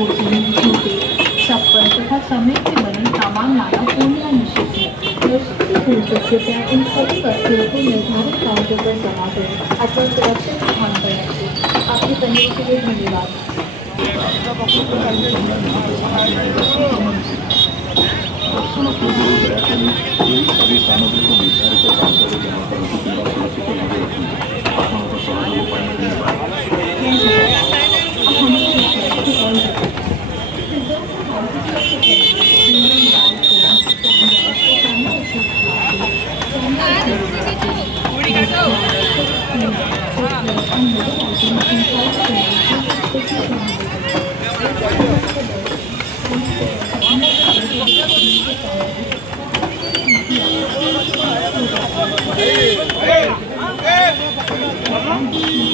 भोजन, जूते, चप्पल तथा चमड़े से बने सामान लाना पूर्णतः निषिद्ध है। दर्शक की पूर्वक कृपया इन सभी वस्तुओं को निर्धारित काउंटर पर जमा करें अथवा सुरक्षित स्थान पर रखें। आपके सहयोग के लिए धन्यवाद। रक्षण उद्योगों दयाकरी कोई सभी सामग्री को निर्धारित काउंटर पर जमा कर उसी किंवा सुरक्षित भागे रखें। आपको सहयोग उपाय धन्यवाद। Hey!